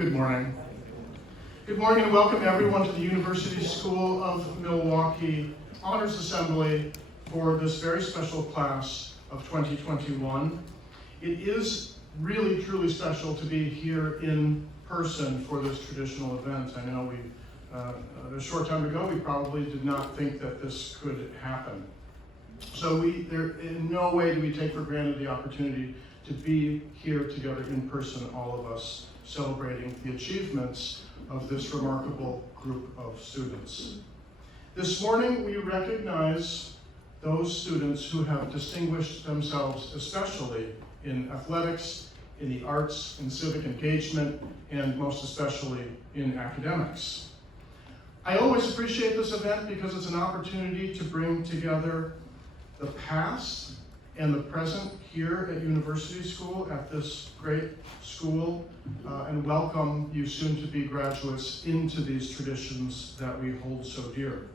Good morning. Good morning and welcome everyone to the University School of Milwaukee Honors Assembly for this very special class of 2021. It is really truly special to be here in person for this traditional event. I know a short time ago we probably did not think that this could happen. So in no way do we take for granted the opportunity to be here together in person, all of us, celebrating the achievements of this remarkable group of students. This morning we recognize those students who have distinguished themselves especially in athletics, in the arts, in civic engagement, and most especially in academics. I always appreciate this event because it's an opportunity to bring together the past and the present here at University School, at this great school, and welcome you soon-to-be graduates into these traditions that we hold so dear.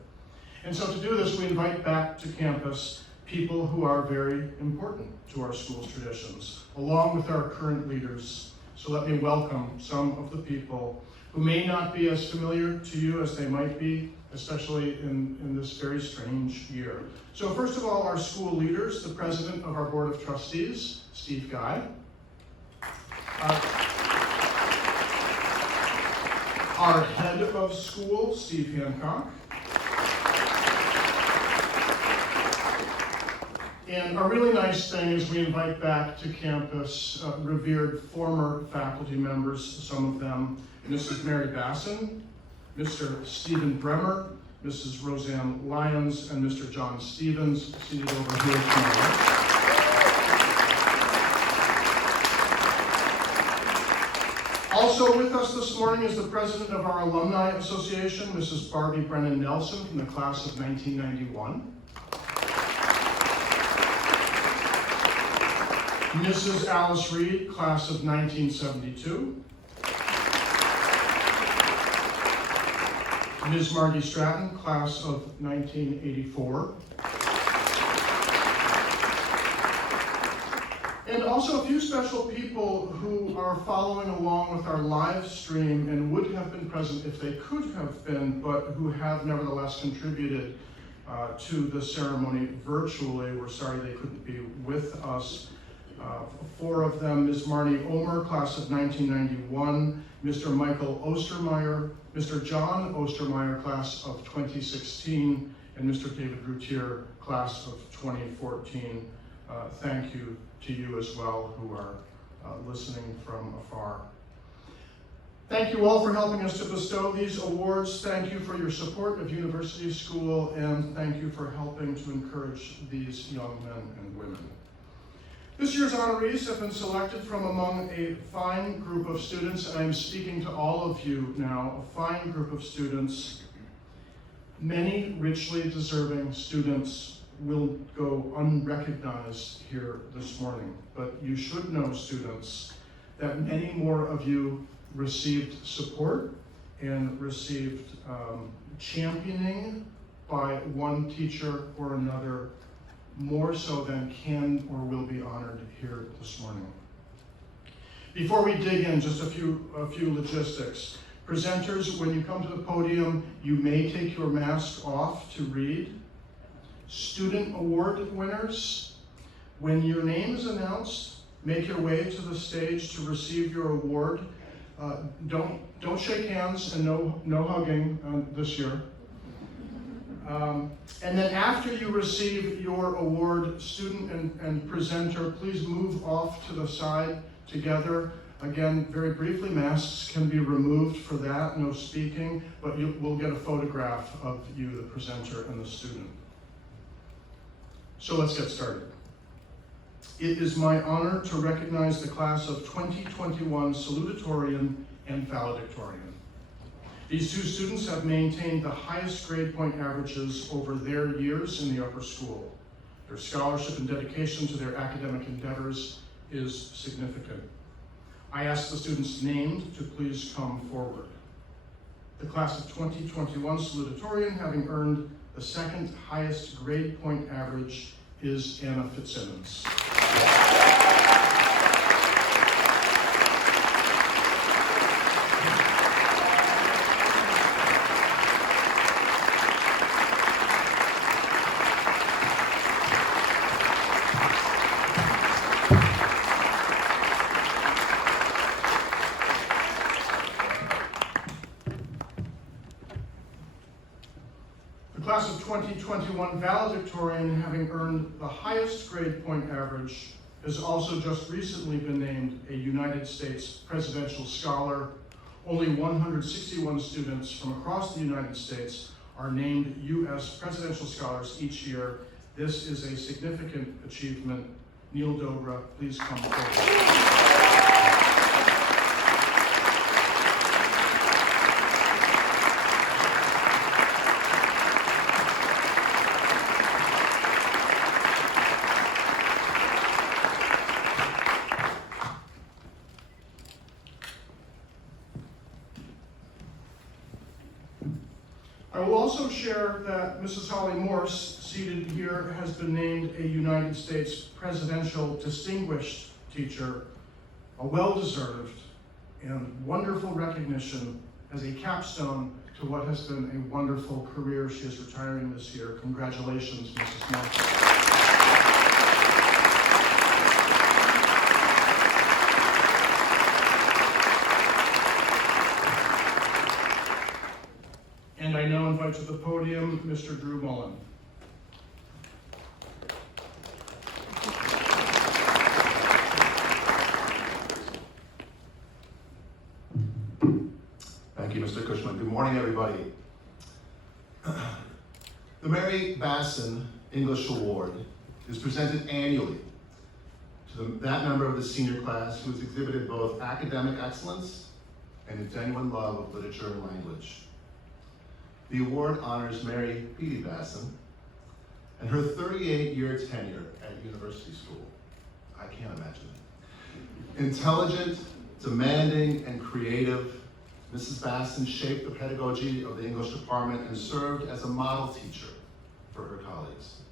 And so to do this, we invite back to campus people who are very important to our school's traditions, along with our current leaders. So let me welcome some of the people who may not be as familiar to you as they might be, especially in this very strange year. So first of all, our school leaders, the president of our Board of Trustees, Steve Guy. Our head of school, Steve Hancock. And a really nice thing is we invite back to campus revered former faculty members, some of them, Mrs. Mary Bassen, Mr. Stephen Bremer, Mrs. Roseanne Lyons, and Mr. John Stevens, seated over here to my right. Also with us this morning is the president of our Alumni Association, Mrs. Barbie Brennan Nelson, from the class of 1991. Mrs. Alice Reed, class of 1972. Ms. Margie Stratton, class of 1984. And also a few special people who are following along with our live stream and would have been present if they could have been, but who have nevertheless contributed to the ceremony virtually. We're sorry they couldn't be with us. Four of them: Ms. Marnie Omer, class of 1991, Mr. Michael Ostermeyer, Mr. John Ostermeyer, class of 2016, and Mr. David Routier, class of 2014. Thank you to you as well who are listening from afar. Thank you all for helping us to bestow these awards. Thank you for your support of University School, and thank you for helping to encourage these young men and women. This year's honorees have been selected from among a fine group of students, and I'm speaking to all of you now, a fine group of students. Many richly deserving students will go unrecognized here this morning, but you should know, students, that many more of you received support and received championing by one teacher or another, more so than can or will be honored here this morning. Before we dig in, just a few logistics. Presenters, when you come to the podium, you may take your mask off to read. Student award winners, when your name is announced, make your way to the stage to receive your award. Don't shake hands and no hugging this year. And then after you receive your award, student and presenter, please move off to the side together. Again, very briefly, masks can be removed for that, no speaking, but we'll get a photograph of you, the presenter and the student. So let's get started. It is my honor to recognize the class of 2021 salutatorian and valedictorian. These two students have maintained the highest grade point averages over their years in the upper school. Their scholarship and dedication to their academic endeavors is significant. I ask the students named to please come forward. The class of 2021 salutatorian, having earned the second highest grade point average, is Anna Fitzsimmons. 2021 valedictorian, having earned the highest grade point average, has also just recently been named a United States Presidential Scholar. Only 161 students from across the United States are named U.S. Presidential Scholars each year. This is a significant achievement. Neil Dobra, please come forward. I will also share that Mrs. Holly Morse, seated here, has been named a United States Presidential Distinguished Teacher, a well-deserved and wonderful recognition as a capstone to what has been a wonderful career. She is retiring this year. Congratulations, Mrs. Morse. And I now invite to the podium Mr. Drew Mullen. Thank you, Mr. Cushman. Good morning, everybody. The Mary Bassen English Award is presented annually to that member of the senior class who has exhibited both academic excellence and a genuine love of literature and language. The award honors Mary P.D. Bassen and her 38-year tenure at university school. I can't imagine it. Intelligent, demanding, and creative, Mrs. Bassen shaped the pedagogy of the English department and served as a model teacher for her colleagues.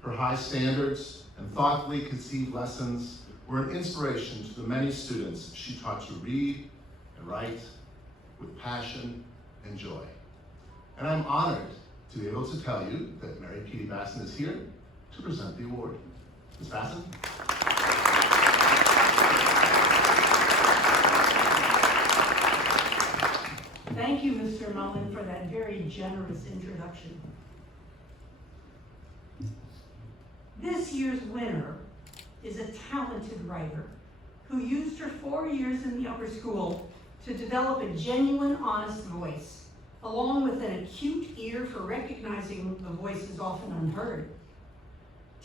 Her high standards and thoughtfully conceived lessons were an inspiration to the many students she taught to read and write with passion and joy. And I'm honored to be able to tell you that Mary P.D. Bassen is here to present the award. Ms. Bassen? Thank you, Mr. Mullen, for that very generous introduction. This year's winner is a talented writer who used her 4 years in the upper school to develop a genuine, honest voice, along with an acute ear for recognizing the voices often unheard.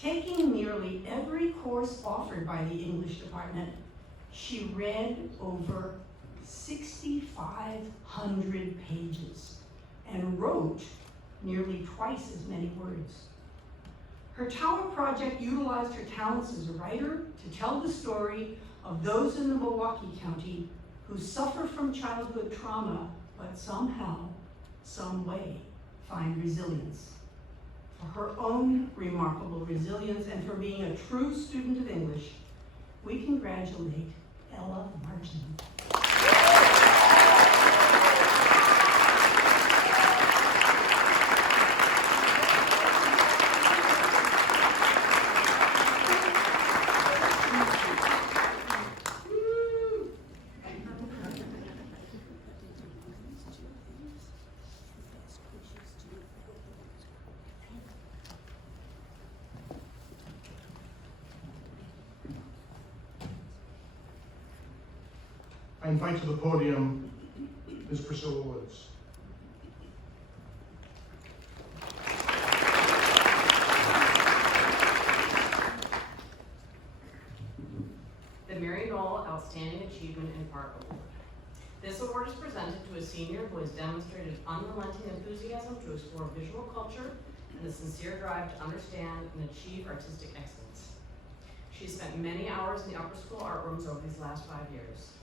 Taking nearly every course offered by the English department, she read over 6,500 pages and wrote nearly twice as many words. Her Tower project utilized her talents as a writer to tell the story of those in the Milwaukee County who suffer from childhood trauma, but somehow, some way, find resilience. For her own remarkable resilience and for being a true student of English, we congratulate Ella Martin. I invite to the podium Ms. Priscilla Woods. The Marion Outstanding Achievement in Part Award. This award is presented to a senior who has demonstrated unrelenting enthusiasm to explore visual culture and a sincere drive to understand and achieve artistic excellence. She's spent many hours in the upper school art rooms over these last 5 years.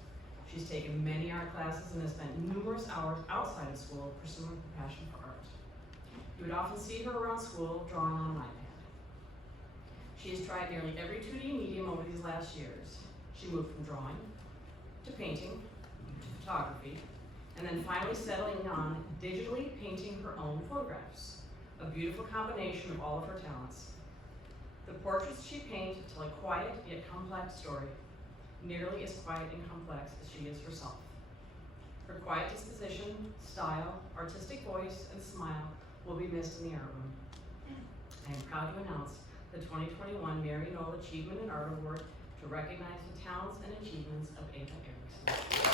She's taken many art classes and has spent numerous hours outside of school pursuing her passion for art. You would often see her around school drawing on an iPad. She has tried nearly every 2D medium over these last years. She moved from drawing to painting to photography, and then finally settling on digitally painting her own photographs, a beautiful combination of all of her talents. The portraits she paints tell a quiet yet complex story, nearly as quiet and complex as she is herself. Her quiet disposition, style, artistic voice, and smile will be missed in the art room. proud to announce the 2021 Marion Achievement in Art Award to recognize the talents and achievements of Ava Erickson.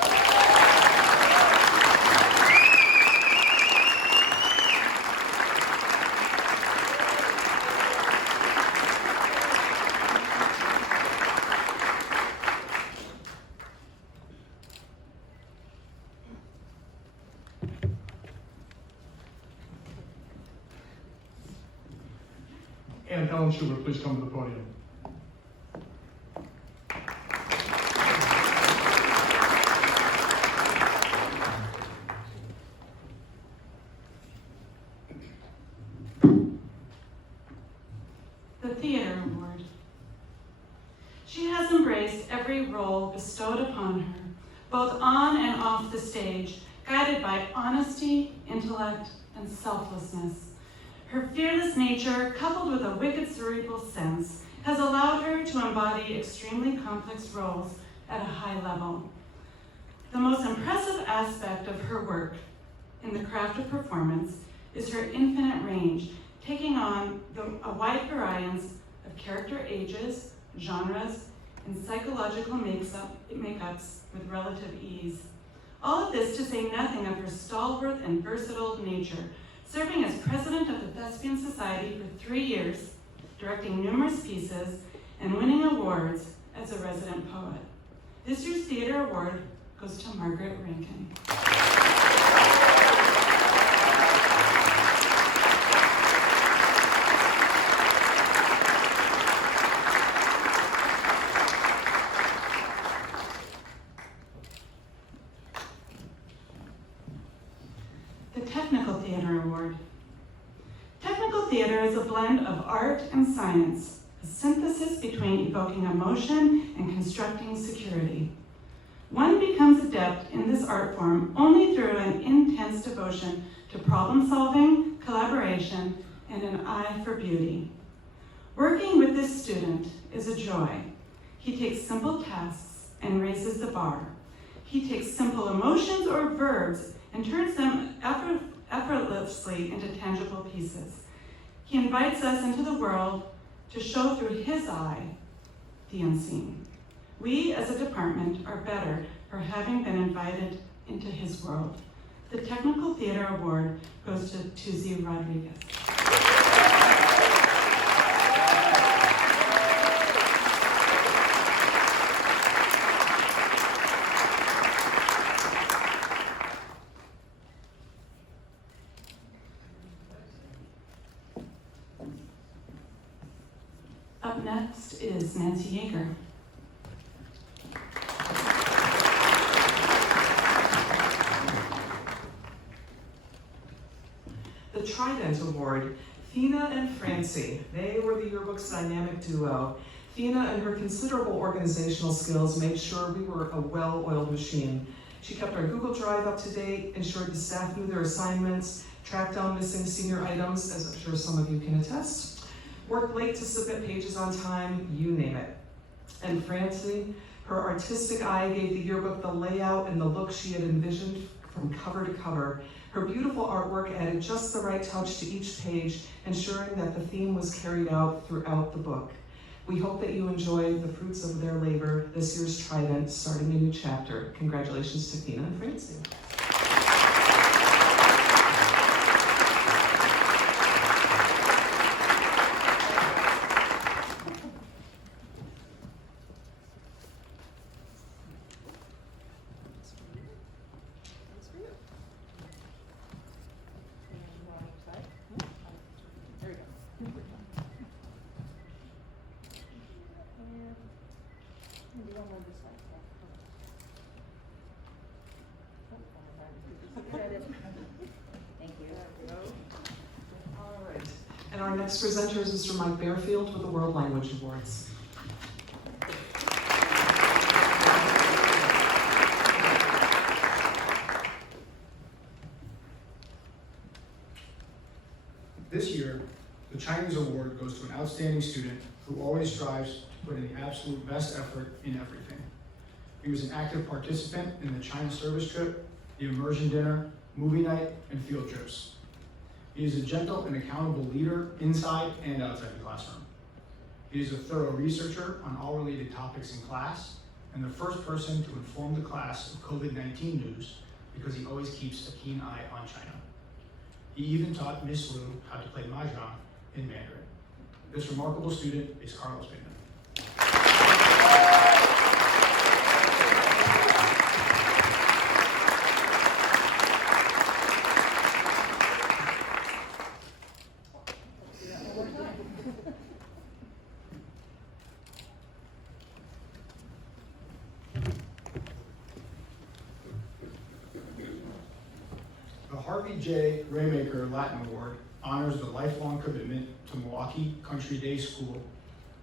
And Ellen Schubert, please come to the podium. The Theater Award. She has embraced every role bestowed upon her, both on and off the stage, guided by honesty, intellect, and selflessness. Her fearless nature, coupled with a wicked cerebral sense, has allowed her to embody extremely complex roles at a high level. The most impressive aspect of her work in the craft of performance is her infinite range, taking on a wide variety of character ages, genres, and psychological makeups with relative ease. All of this to say nothing of her stalwart and versatile nature, serving as president of the Thespian Society for 3 years, directing numerous pieces, and winning awards as a resident poet. This year's Theater Award goes to Margaret Rankin. The Technical Theater Award. Technical theater is a blend of art and science, a synthesis between evoking emotion and constructing security. One becomes adept in this art form only through an intense devotion to problem solving, collaboration, and an eye for beauty. Working with this student is a joy. He takes simple tasks and raises the bar. He takes simple emotions or verbs and turns them effortlessly into tangible pieces. He invites us into the world to show through his eye the unseen. We as a department are better for having been invited into his world. The Technical Theater Award goes to Tuzi Rodriguez. Up next is Nancy Yeager. The Trident Award, Fina and Francie. They were the yearbook's dynamic duo. Fina and her considerable organizational skills made sure we were a well-oiled machine. She kept our Google Drive up to date, ensured the staff knew their assignments, tracked down missing senior items, as I'm sure some of you can attest, worked late to submit pages on time, you name it. And Francie, her artistic eye gave the yearbook the layout and the look she had envisioned from cover to cover. Her beautiful artwork added just the right touch to each page, ensuring that the theme was carried out throughout the book. We hope that you enjoy the fruits of their labor, this year's Trident, starting a new chapter. Congratulations to Fina and Francie. And our next presenter is Mr. Mike Fairfield with the World Language Awards. This year, the Chinese Award goes to an outstanding student who always strives to put in the absolute best effort in everything. He was an active participant in the China service trip, the immersion dinner, movie night, and field trips. He is a gentle and accountable leader inside and outside the classroom. He is a thorough researcher on all related topics in class, and the first person to inform the class of COVID-19 news because he always keeps a keen eye on China. He even taught Miss Liu how to play mahjong in Mandarin. This remarkable student is Carlos Spidener. The Harvey J. Raymaker Latin Award honors the lifelong commitment to Milwaukee Country Day School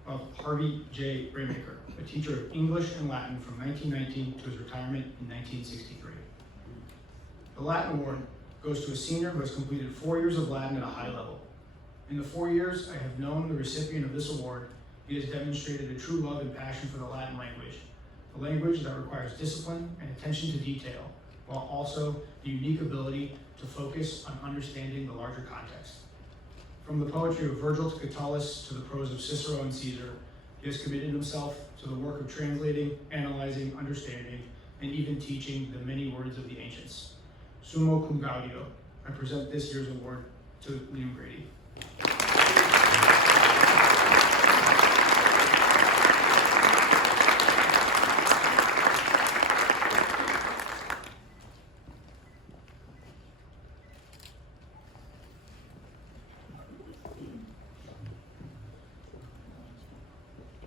of Harvey J. Raymaker, a teacher of English and Latin from 1919 to his retirement in 1963. The Latin Award goes to a senior who has completed 4 years of Latin at a high level. In the 4 years I have known the recipient of this award, he has demonstrated a true love and passion for the Latin language, a language that requires discipline and attention to detail, while also the unique ability to focus on understanding the larger context. From the poetry of Virgil to Catullus to the prose of Cicero and Caesar, he has committed himself to the work of translating, analyzing, understanding, and even teaching the many words of the ancients. Summo cum gaudio, I present this year's award to Liam Grady.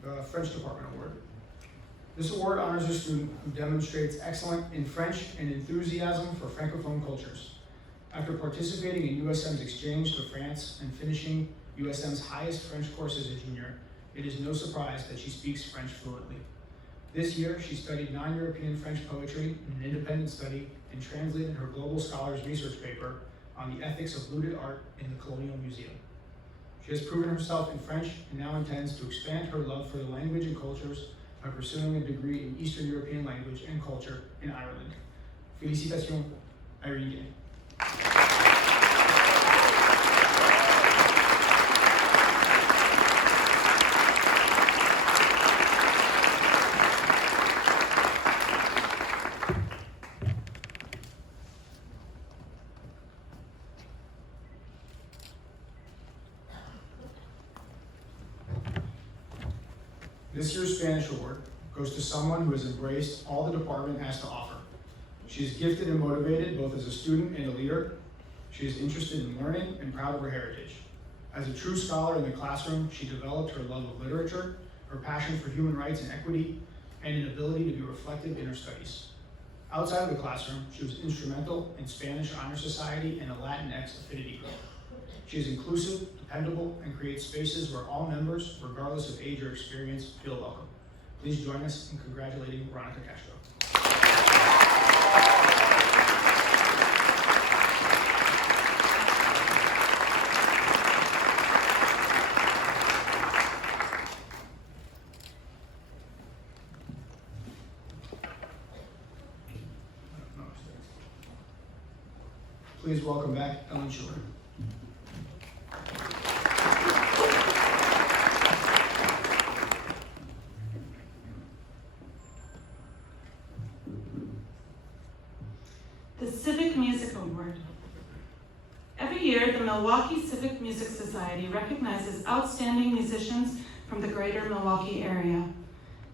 The French Department Award. This award honors a student who demonstrates excellence in French and enthusiasm for Francophone cultures. After participating in USM's exchange to France and finishing USM's highest French course as a junior, it is no surprise that she speaks French fluently. This year, she studied non-European French poetry in an independent study and translated her Global Scholars research paper on the ethics of looted art in the Colonial Museum. She has proven herself in French and now intends to expand her love for the language and cultures by pursuing a degree in Eastern European language and culture in Ireland. Félicitations, Irene. This year's Spanish Award goes to someone who has embraced all the department has to offer. She is gifted and motivated both as a student and a leader. She is interested in learning and proud of her heritage. As a true scholar in the classroom, she developed her love of literature, her passion for human rights and equity, and an ability to be reflective in her studies. Outside of the classroom, she was instrumental in Spanish Honor Society and a Latinx affinity group. She is inclusive, dependable, and creates spaces where all members, regardless of age or experience, feel welcome. Please join us in congratulating Veronica Castro. Please welcome back Ellen Schuler. The Civic Music Award. Every year, the Milwaukee Civic Music Society recognizes outstanding musicians from the greater Milwaukee area.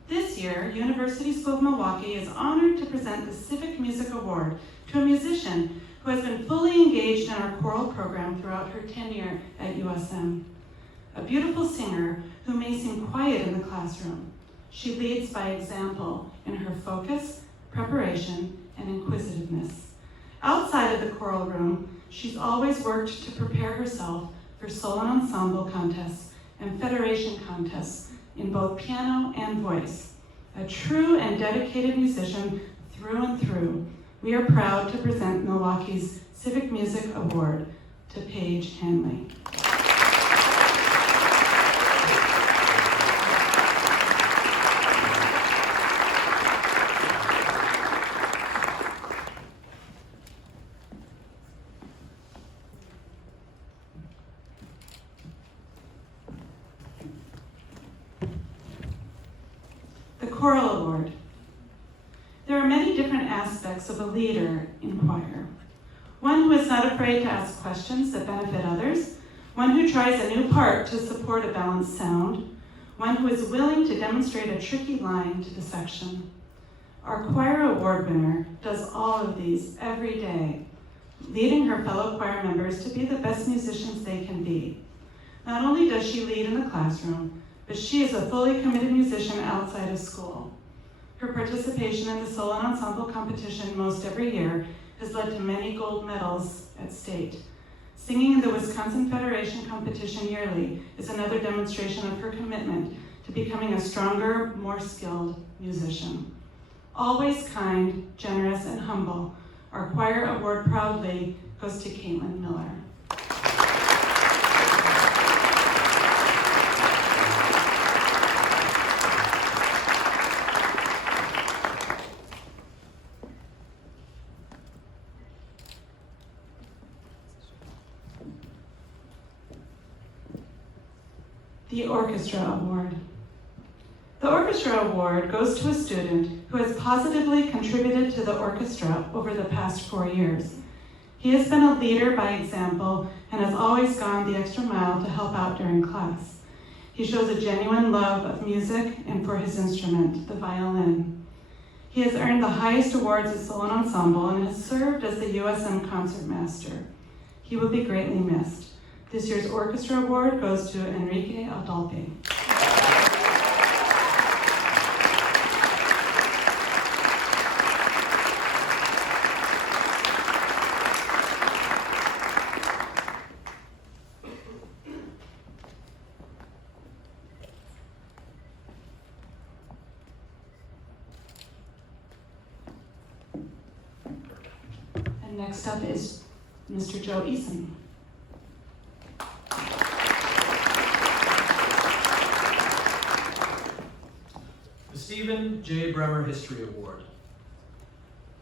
This year, University School of Milwaukee is honored to present the Civic Music Award to a musician who has been fully engaged in our choral program throughout her tenure at USM. A beautiful singer who may seem quiet in the classroom, she leads by example in her focus, preparation, and inquisitiveness. Outside of the choral room, she's always worked to prepare herself for solo and ensemble contests and federation contests in both piano and voice. A true and dedicated musician through and through, we are proud to present Milwaukee's Civic Music Award to Paige Hanley. Choral Award. There are many different aspects of a leader in choir. One who is not afraid to ask questions that benefit others, one who tries a new part to support a balanced sound, one who is willing to demonstrate a tricky line to the section. Our choir award winner does all of these every day, leading her fellow choir members to be the best musicians they can be. Not only does she lead in the classroom, but she is a fully committed musician outside of school. Her participation in the solo ensemble competition most every year has led to many gold medals at state. Singing in the Wisconsin Federation competition yearly is another demonstration of her commitment to becoming a stronger, more skilled musician. Always kind, generous, and humble, our choir award proudly goes to Caitlin Miller. The Orchestra Award. The Orchestra Award goes to a student who has positively contributed to the orchestra over the past 4 years. He has been a leader by example and has always gone the extra mile to help out during class. He shows a genuine love of music and for his instrument, the violin. He has earned the highest awards at solo ensemble and has served as the USM concertmaster. He will be greatly missed. This year's Orchestra Award goes to Enrique Adalpe. And next up is Mr. Joe Eason. Stephen J. Bremer History Award.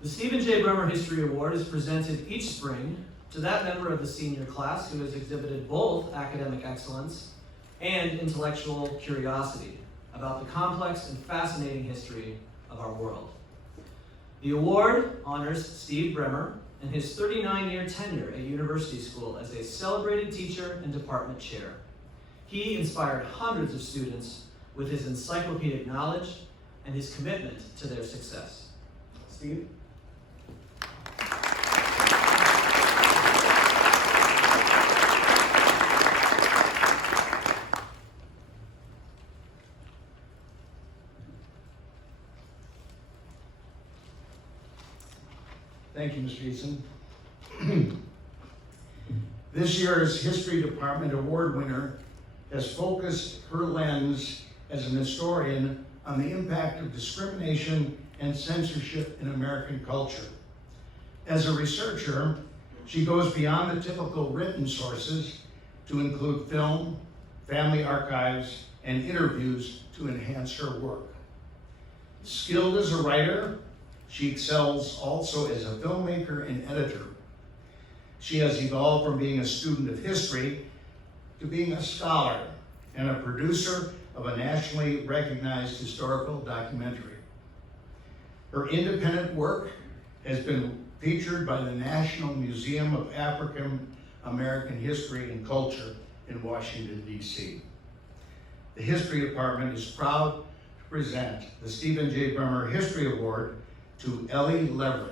The Stephen J. Bremer History Award is presented each spring to that member of the senior class who has exhibited both academic excellence and intellectual curiosity about the complex and fascinating history of our world. The award honors Steve Bremer and his 39-year tenure at University School as a celebrated teacher and department chair. He inspired hundreds of students with his encyclopedic knowledge and his commitment to their success. Steve? Thank you, Mr. Eason. This year's History Department Award winner has focused her lens as an historian on the impact of discrimination and censorship in American culture. As a researcher, she goes beyond the typical written sources to include film, family archives, and interviews to enhance her work. Skilled as a writer, she excels also as a filmmaker and editor. She has evolved from being a student of history to being a scholar and a producer of a nationally recognized historical documentary. Her independent work has been featured by the National Museum of African American History and Culture in Washington, D.C. The History Department is proud to present the Stephen J. Bremer History Award to Ellie Leverett.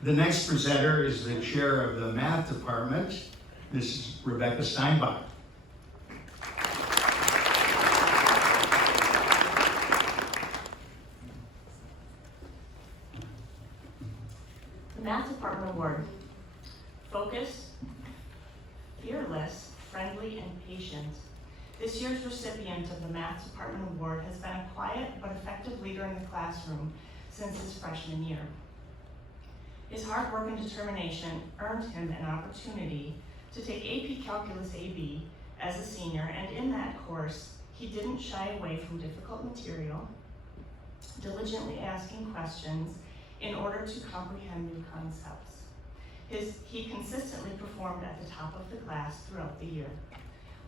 The next presenter is the chair of the math department, Mrs. Rebecca Steinbach. The Math Department Award. Focused, fearless, friendly, and patient. This year's recipient of the Math Department Award has been a quiet but effective leader in the classroom since his freshman year. His hard work and determination earned him an opportunity to take AP Calculus AB as a senior, and in that course, He didn't shy away from difficult material, diligently asking questions in order to comprehend new concepts. He consistently performed at the top of the class throughout the year.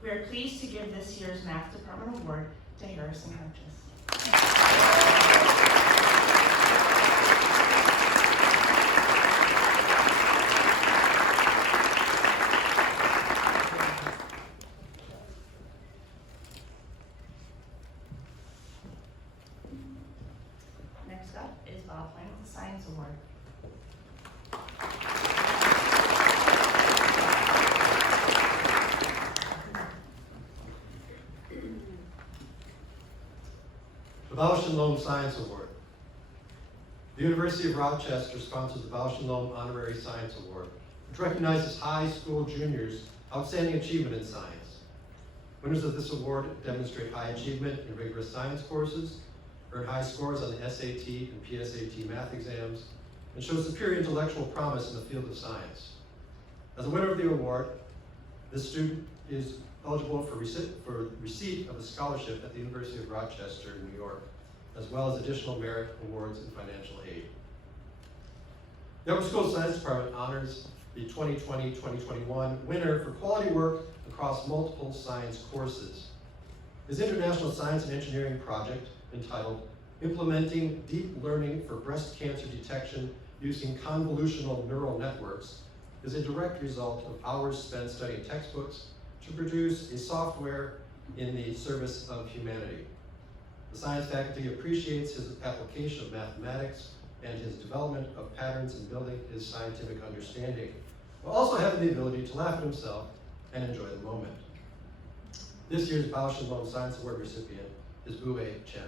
We are pleased to give this year's Math Department Award to Harrison Hurtis. Next up is Bob Plank with the Science Award. The Bausch and Loam Science Award. The University of Rochester sponsors the Bausch and Loam Honorary Science Award, which recognizes high school juniors' outstanding achievement in science. Winners of this award demonstrate high achievement in rigorous science courses, earn high scores on the SAT and PSAT math exams, and show superior intellectual promise in the field of science. As a winner of the award, this student is eligible for receipt of a scholarship at the University of Rochester, New York, as well as additional merit awards and financial aid. The Upper School Science Department honors the 2020-2021 winner for quality work across multiple science courses. His international science and engineering project, entitled Implementing Deep Learning for Breast Cancer Detection Using Convolutional Neural Networks, is a direct result of hours spent studying textbooks to produce a software in the service of humanity. The science faculty appreciates his application of mathematics and his development of patterns in building his scientific understanding, while also having the ability to laugh at himself and enjoy the moment. This year's Bausch and Loam Science Award recipient is Bue Chen.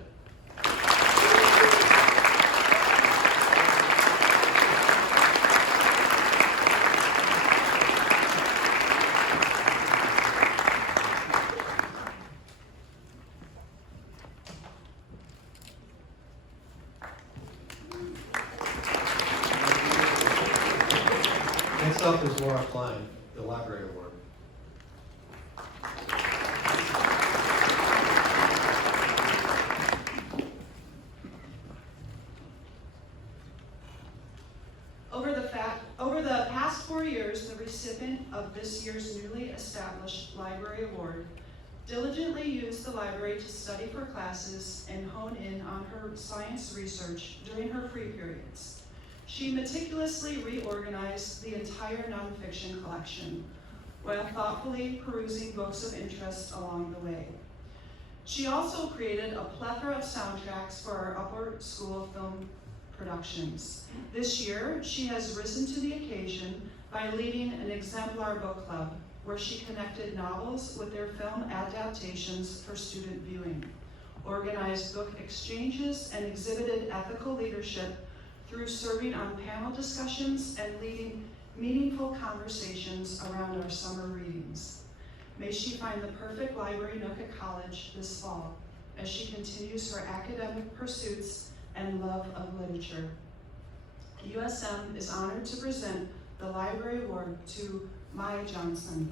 Next up is Laura Klein, the Library Award. Over the past 4 years, the recipient of this year's newly established Library Award diligently used the library to study for classes and hone in on her science research during her free periods. She meticulously reorganized the entire nonfiction collection while thoughtfully perusing books of interest along the way. She also created a plethora of soundtracks for our upper school film productions. This year, she has risen to the occasion by leading an exemplar book club where she connected novels with their film adaptations for student viewing, organized book exchanges, and exhibited ethical leadership through serving on panel discussions and leading meaningful conversations around our summer readings. May she find the perfect library nook at college this fall as she continues her academic pursuits and love of literature. USM is honored to present the Library Award to Maya Johnson.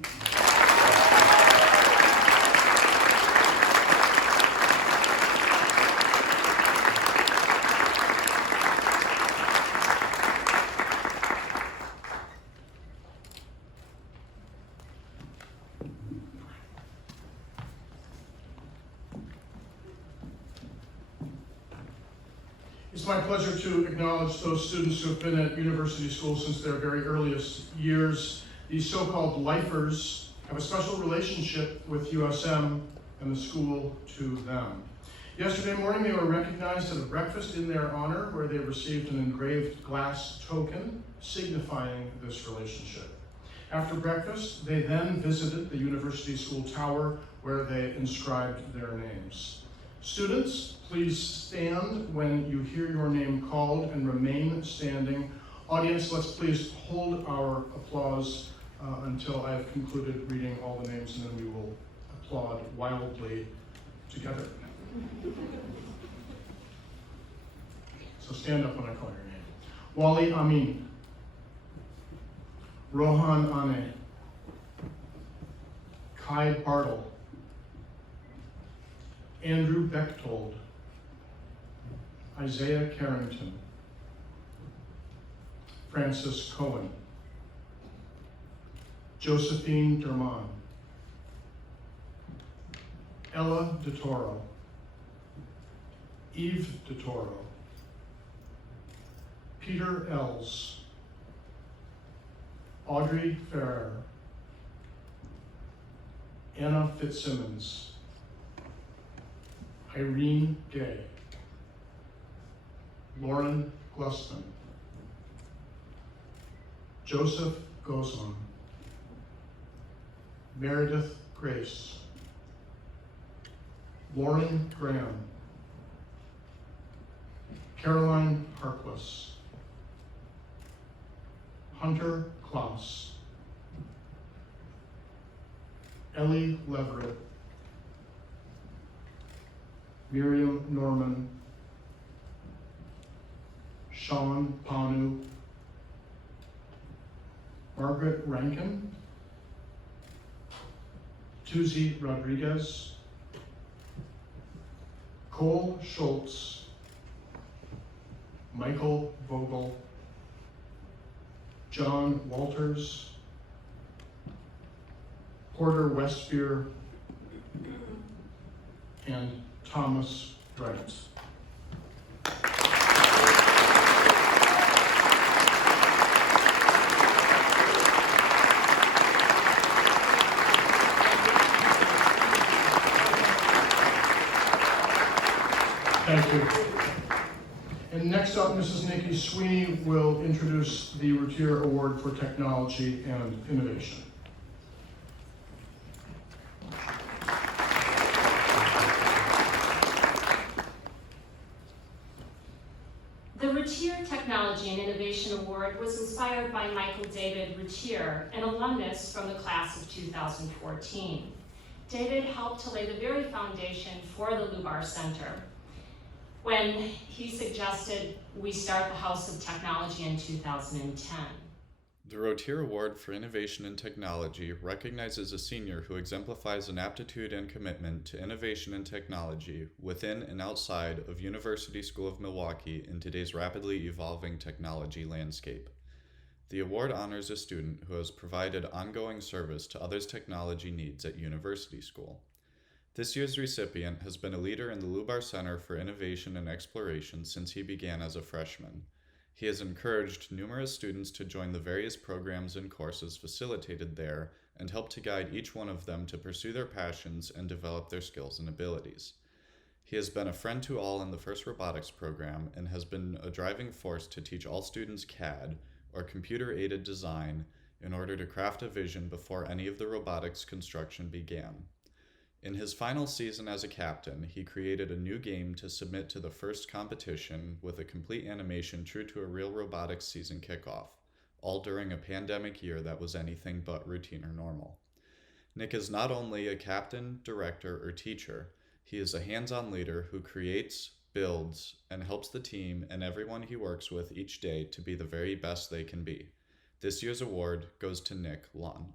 It's my pleasure to acknowledge those students who have been at university school since their very earliest years. These so-called lifers have a special relationship with USM and the school to them. Yesterday morning, they were recognized at a breakfast in their honor where they received an engraved glass token signifying this relationship. After breakfast, they then visited the university school tower where they inscribed their names. Students, please stand when you hear your name called and remain standing. Audience, let's please hold our applause until I have concluded reading all the names, and then we will applaud wildly together. So stand up when I call your name. Wally Amin. Rohan Ane. Kai Bartle. Andrew Bechtold, Isaiah Carrington, Francis Cohen, Josephine Derman, Ella DeToro, Eve DeToro, Peter Els, Audrey Ferrer, Anna Fitzsimmons, Irene Gay, Lauren Glusman, Joseph Gozon, Meredith Grace, Lauren Graham, Caroline Harkless, Hunter Klaus, Ellie Leverett, Miriam Norman, Sean Panu, Margaret Rankin, Tuzi Rodriguez, Cole Schultz, Michael Vogel, John Walters, Porter Westbier, and Thomas Wright. Thank you. And next up, Mrs. Nikki Sweeney will introduce the Routier Award for Technology and Innovation. The Routier Technology and Innovation Award was inspired by Michael David Routier, an alumnus from the class of 2014. David helped to lay the very foundation for the Lubar Center when he suggested we start the House of Technology in 2010. The Routier Award for Innovation in Technology recognizes a senior who exemplifies an aptitude and commitment to innovation and technology within and outside of University School of Milwaukee in today's rapidly evolving technology landscape. The award honors a student who has provided ongoing service to others' technology needs at university school. This year's recipient has been a leader in the Lubar Center for Innovation and Exploration since he began as a freshman. He has encouraged numerous students to join the various programs and courses facilitated there and helped to guide each one of them to pursue their passions and develop their skills and abilities. He has been a friend to all in the FIRST Robotics program and has been a driving force to teach all students CAD, or computer-aided design, in order to craft a vision before any of the robotics construction began. In his final season as a captain, he created a new game to submit to the first competition with a complete animation true to a real robotics season kickoff, all during a pandemic year that was anything but routine or normal. Nick is not only a captain, director, or teacher, he is a hands-on leader who creates, builds, and helps the team and everyone he works with each day to be the very best they can be. This year's award goes to Nick Lund.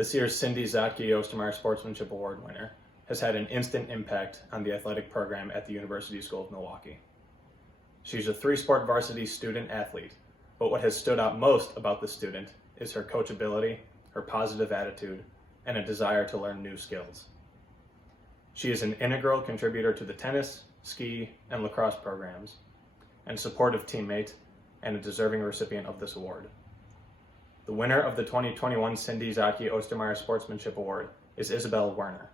This year's Cindy Zotke Ostermeyer Sportsmanship Award winner has had an instant impact on the athletic program at the University School of Milwaukee. She's a three-sport varsity student athlete, but what has stood out most about the student is her coachability, her positive attitude, and a desire to learn new skills. She is an integral contributor to the tennis, ski, and lacrosse programs, and supportive teammate, and a deserving recipient of this award. The winner of the 2021 Cindy Zotke Ostermeyer Sportsmanship Award is Isabel Werner.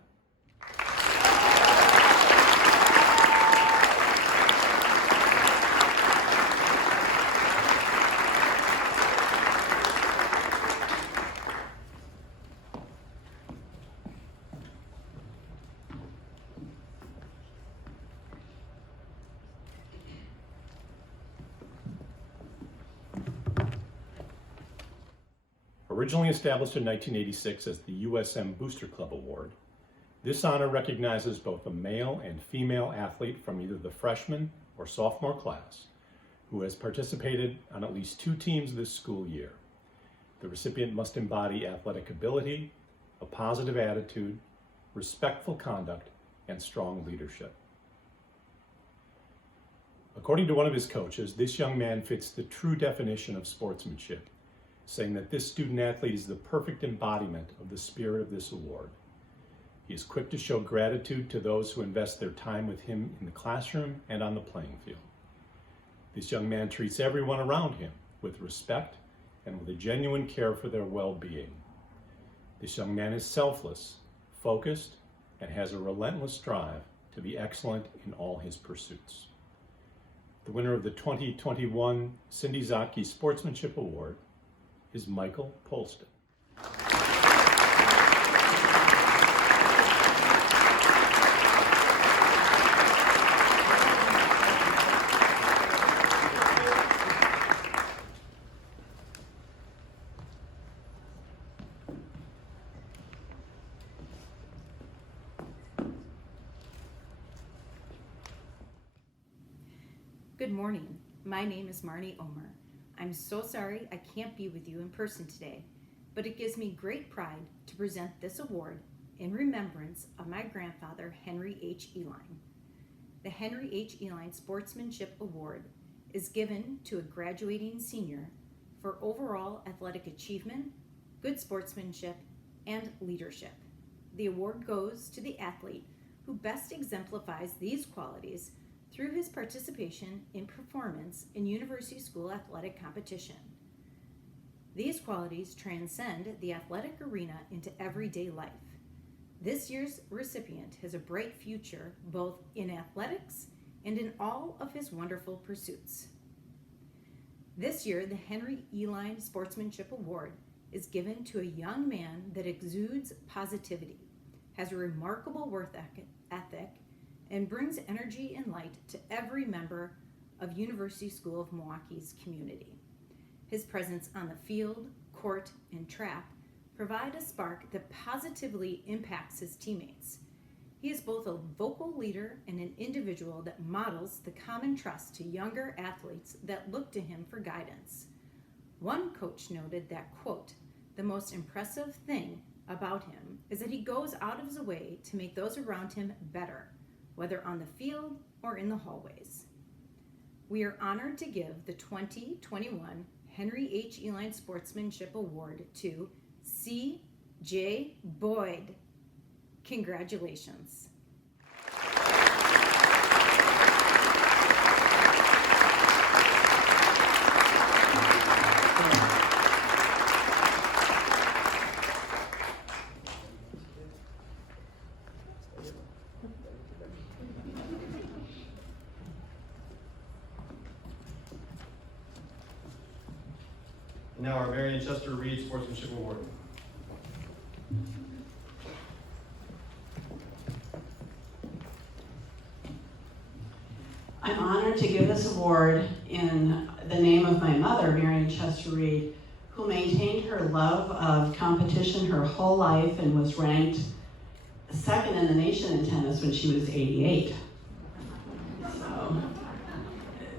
Originally established in 1986 as the USM Booster Club Award, this honor recognizes both a male and female athlete from either the freshman or sophomore class who has participated on at least 2 teams this school year. The recipient must embody athletic ability, a positive attitude, respectful conduct, and strong leadership. According to one of his coaches, this young man fits the true definition of sportsmanship, saying that this student athlete is the perfect embodiment of the spirit of this award. He is quick to show gratitude to those who invest their time with him in the classroom and on the playing field. This young man treats everyone around him with respect and with a genuine care for their well-being. This young man is selfless, focused, and has a relentless drive to be excellent in all his pursuits. The winner of the 2021 Cindy Zotke Sportsmanship Award is Michael Polston. Good morning. My name is Marnie Omer. I'm so sorry I can't be with you in person today, but it gives me great pride to present this award in remembrance of my grandfather, Henry H. Eline. The Henry H. Eline Sportsmanship Award is given to a graduating senior for overall athletic achievement, good sportsmanship, and leadership. The award goes to the athlete who best exemplifies these qualities through his participation in performance in university school athletic competition. These qualities transcend the athletic arena into everyday life. This year's recipient has a bright future both in athletics and in all of his wonderful pursuits. This year, the Henry Eline Sportsmanship Award is given to a young man that exudes positivity, has a remarkable work ethic, and brings energy and light to every member of University School of Milwaukee's community. His presence on the field, court, and track provide a spark that positively impacts his teammates. He is both a vocal leader and an individual that models the common trust to younger athletes that look to him for guidance. One coach noted that, quote, "The most impressive thing about him is that he goes out of his way to make those around him better, whether on the field or in the hallways." We are honored to give the 2021 Henry H. Eline Sportsmanship Award to C.J. Boyd. Congratulations. Now our Marion Chester Reed Sportsmanship Award. I'm honored to give this award in the name of my mother, Marion Chester Reed, who maintained her love of competition her whole life and was ranked second in the nation in tennis when she was 88. So,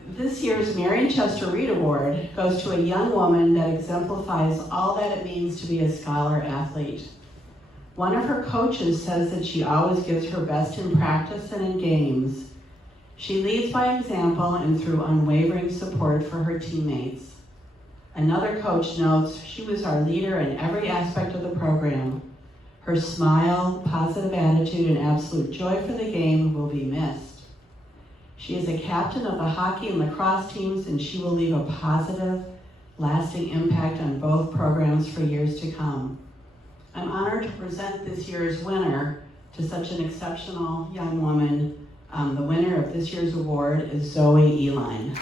this year's Marion Chester Reed Award goes to a young woman that exemplifies all that it means to be a scholar athlete. One of her coaches says that she always gives her best in practice and in games. She leads by example and through unwavering support for her teammates. Another coach notes she was our leader in every aspect of the program. Her smile, positive attitude, and absolute joy for the game will be missed. She is a captain of the hockey and lacrosse teams, and she will leave a positive, lasting impact on both programs for years to come. I'm honored to present this year's winner to such an exceptional young woman. The winner of this year's award is Zoe Eline.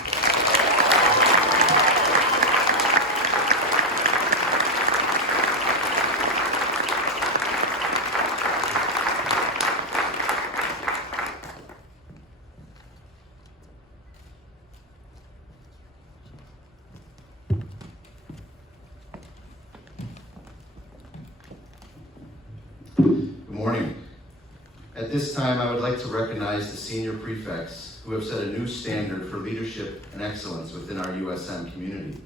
Good morning. At this time, I would like to recognize the senior prefects who have set a new standard for leadership and excellence within our USM community.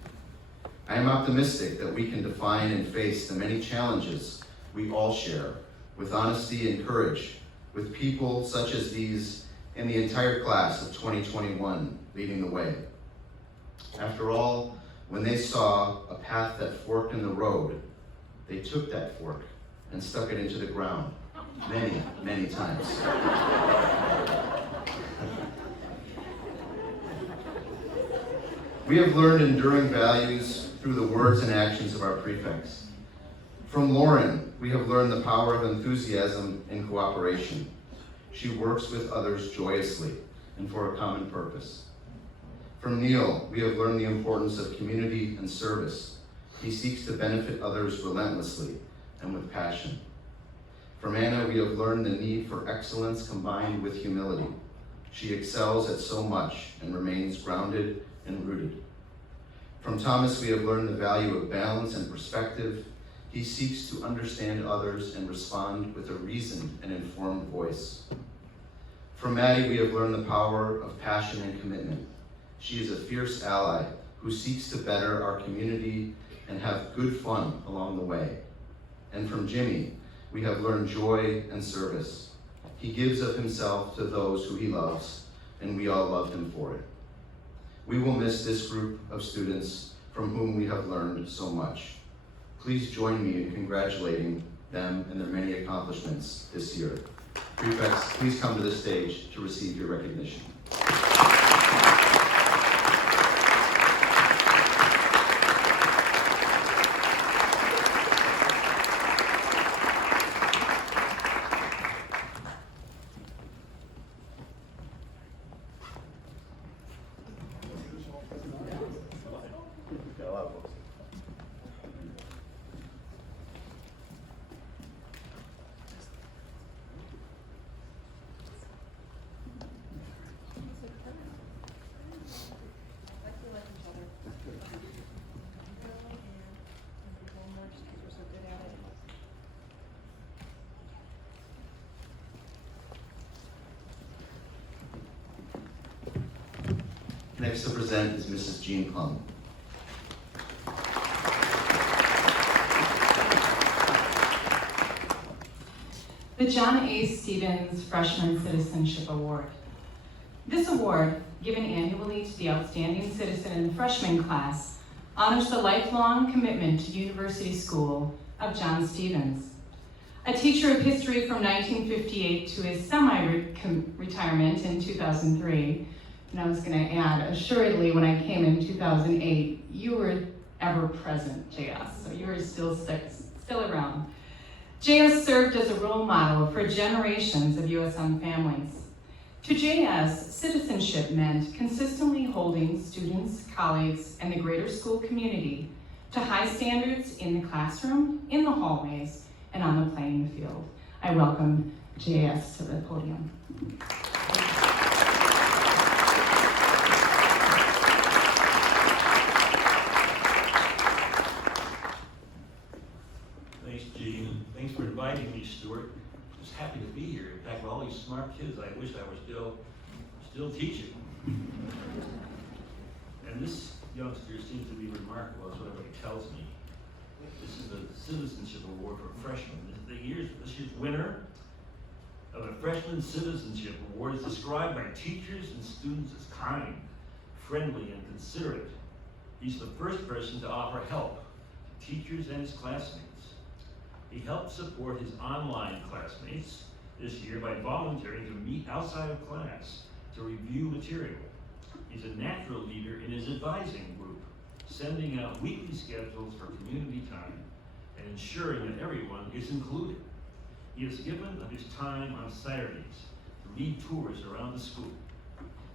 I am optimistic that we can define and face the many challenges we all share with honesty and courage, with people such as these and the entire class of 2021 leading the way. After all, when they saw a path that forked in the road, they took that fork and stuck it into the ground many, many times. We have learned enduring values through the words and actions of our prefects. From Lauren, we have learned the power of enthusiasm and cooperation. She works with others joyously and for a common purpose. From Neil, we have learned the importance of community and service. He seeks to benefit others relentlessly and with passion. From Anna, we have learned the need for excellence combined with humility. She excels at so much and remains grounded and rooted. From Thomas, we have learned the value of balance and perspective. He seeks to understand others and respond with a reasoned and informed voice. From Maddie, we have learned the power of passion and commitment. She is a fierce ally who seeks to better our community and have good fun along the way. And from Jimmy, we have learned joy and service. He gives of himself to those who he loves, and we all love him for it. We will miss this group of students from whom we have learned so much. Please join me in congratulating them and their many accomplishments this year. Prefects, please come to the stage to receive your recognition. Next to present is Mrs. Jean Plum. The John A. Stevens Freshman Citizenship Award. This award, given annually to the outstanding citizen in the freshman class, honors the lifelong commitment to University School of John Stevens. A teacher of history from 1958 to his semi-retirement in 2003, and I was going to add, assuredly, when I came in 2008, you were ever present, JS, so you were still around. JS served as a role model for generations of USM families. To JS, citizenship meant consistently holding students, colleagues, and the greater school community to high standards in the classroom, in the hallways, and on the playing field. I welcome JS to the podium. Thanks, Gene, and thanks for inviting me, Stuart. Just happy to be here. In fact, with all these smart kids, I wish I were still teaching. And this youngster seems to be remarkable, that's what everybody tells me. This is the Citizenship Award for freshmen. This year's winner of the Freshman Citizenship Award is described by teachers and students as kind, friendly, and considerate. He's the first person to offer help to teachers and his classmates. He helped support his online classmates this year by volunteering to meet outside of class to review material. He's a natural leader in his advising group, sending out weekly schedules for community time and ensuring that everyone is included. He has given of his time on Saturdays to lead tours around the school.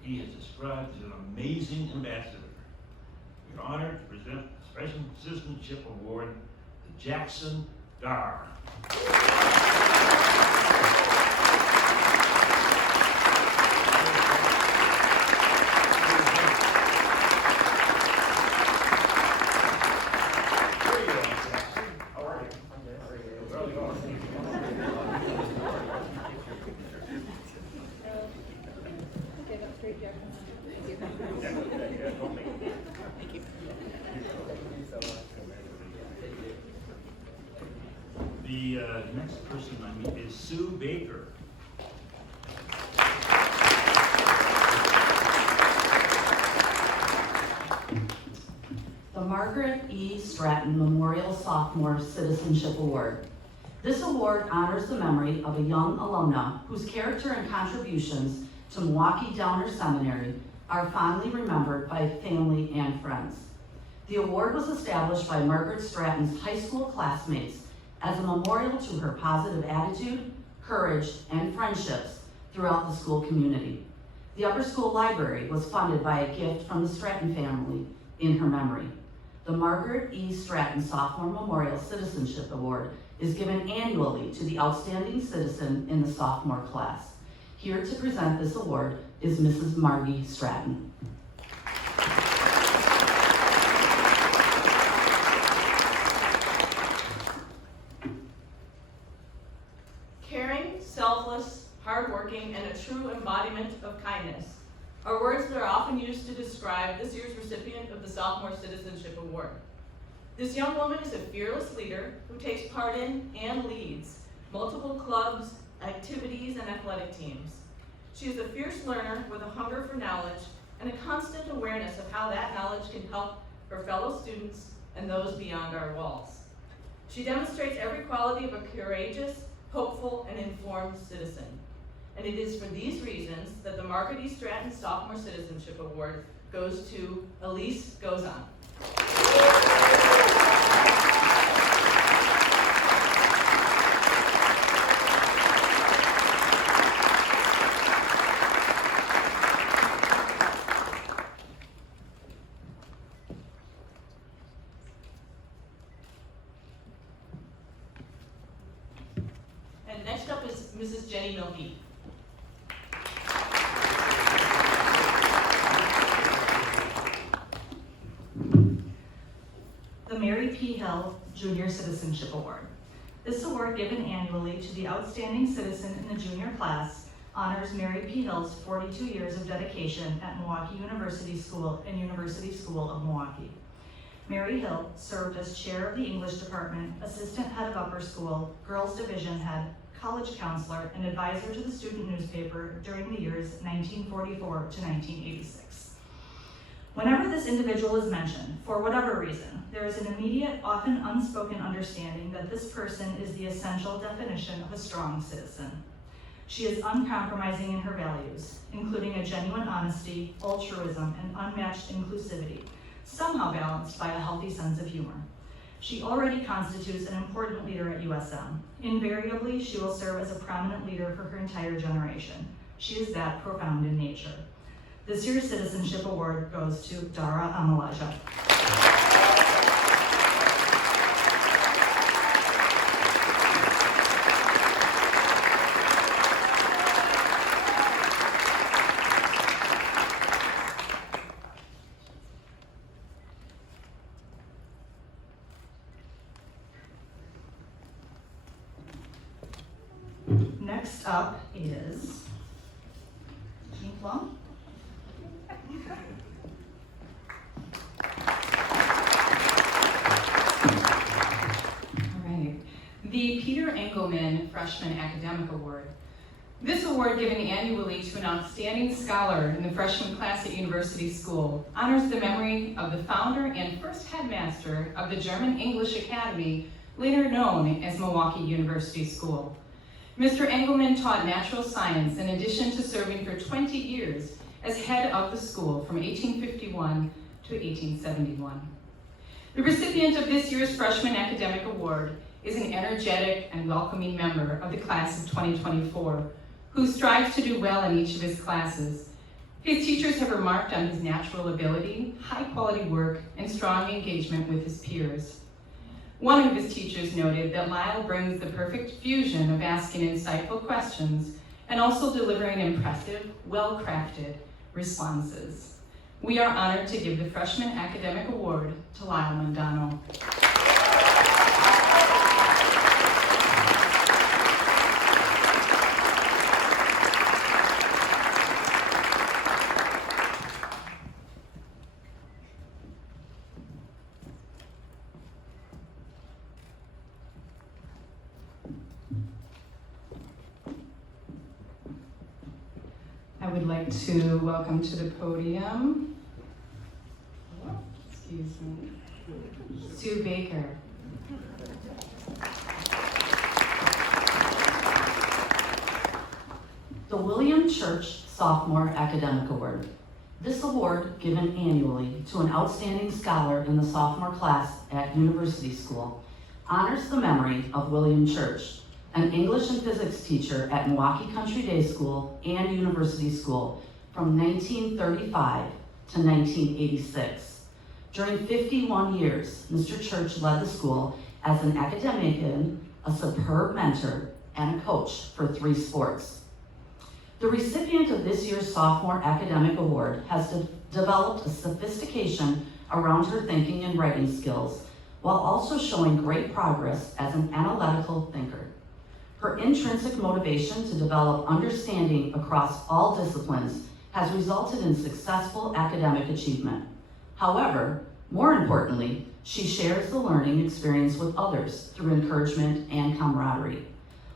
He is described as an amazing ambassador. We are honored to present the Special Citizenship Award to Jackson Dar. next person I meet is Sue Baker. The Margaret E. Stratton Memorial Sophomore Citizenship Award. This award honors the memory of a young alumna whose character and contributions to Milwaukee Downer Seminary are fondly remembered by family and friends. The award was established by Margaret Stratton's high school classmates as a memorial to her positive attitude, courage, and friendships throughout the school community. The upper school library was funded by a gift from the Stratton family in her memory. The Margaret E. Stratton Sophomore Memorial Citizenship Award is given annually to the outstanding citizen in the sophomore class. Here to present this award is Mrs. Margie Stratton. Caring, selfless, hardworking, and a true embodiment of kindness are words that are often used to describe this year's recipient of the Sophomore Citizenship Award. This young woman is a fearless leader who takes part in and leads multiple clubs, activities, and athletic teams. She is a fierce learner with a hunger for knowledge and a constant awareness of how that knowledge can help her fellow students and those beyond our walls. She demonstrates every quality of a courageous, hopeful, and informed citizen. And it is for these reasons that the Margaret E. Stratton Sophomore Citizenship Award goes to Elise Gozon. And next up is Mrs. Jenny Milkey. The Mary P. Hill Junior Citizenship Award. This award, given annually to the outstanding citizen in the junior class, honors Mary P. Hill's 42 years of dedication at Milwaukee University School and University School of Milwaukee. Mary Hill served as chair of the English department, assistant head of upper school, girls division head, college counselor, and advisor to the student newspaper during the years 1944 to 1986. Whenever this individual is mentioned, for whatever reason, there is an immediate, often unspoken understanding that this person is the essential definition of a strong citizen. She is uncompromising in her values, including a genuine honesty, altruism, and unmatched inclusivity, somehow balanced by a healthy sense of humor. She already constitutes an important leader at USM. Invariably, she will serve as a prominent leader for her entire generation. She is that profound in nature. This year's Citizenship Award goes to Dara Amalaja. Next up is Jean Plum. The Peter Engelman Freshman Academic Award. This award, given annually to an outstanding scholar in the freshman class at University School, honors the memory of the founder and first headmaster of the German English Academy, later known as Milwaukee University School. Mr. Engelman taught natural science in addition to serving for 20 years as head of the school from 1851 to 1871. The recipient of this year's Freshman Academic Award is an energetic and welcoming member of the class of 2024 who strives to do well in each of his classes. His teachers have remarked on his natural ability, high-quality work, and strong engagement with his peers. One of his teachers noted that Lyle brings the perfect fusion of asking insightful questions and also delivering impressive, well-crafted responses. We are honored to give the Freshman Academic Award to Lyle Mondano. would like to welcome to the podium, Sue Baker. The William Church Sophomore Academic Award. This award, given annually to an outstanding scholar in the sophomore class at University School, honors the memory of William Church, an English and physics teacher at Milwaukee Country Day School and University School from 1935 to 1986. During 51 years, Mr. Church led the school as an academician, a superb mentor, and a coach for 3 sports. The recipient of this year's Sophomore Academic Award has developed a sophistication around her thinking and writing skills, while also showing great progress as an analytical thinker. Her intrinsic motivation to develop understanding across all disciplines has resulted in successful academic achievement. However, more importantly, she shares the learning experience with others through encouragement and camaraderie.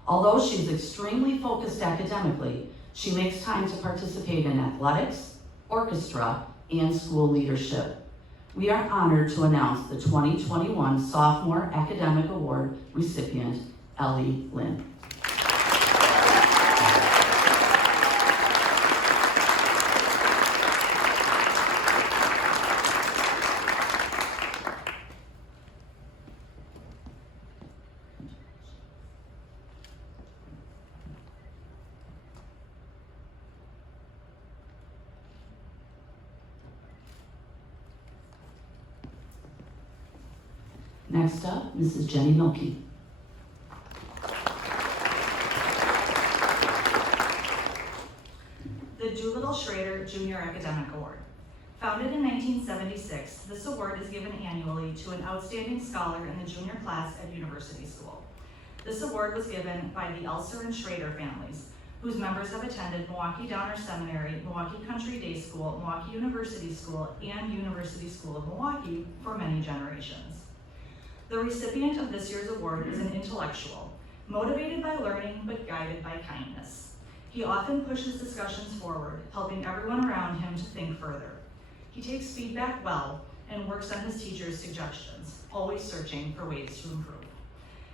Although she's extremely focused academically, she makes time to participate in athletics, orchestra, and school leadership. We are honored to announce the 2021 Sophomore Academic Award recipient, Ellie Lynn. Next up, Mrs. Jenny Milkey. The Doolittle Schrader Junior Academic Award. Founded in 1976, this award is given annually to an outstanding scholar in the junior class at University School. This award was given by the Elser and Schrader families, whose members have attended Milwaukee Downer Seminary, Milwaukee Country Day School, Milwaukee University School, and University School of Milwaukee for many generations. The recipient of this year's award is an intellectual, motivated by learning but guided by kindness. He often pushes discussions forward, helping everyone around him to think further. He takes feedback well and works on his teachers' suggestions, always searching for ways to improve.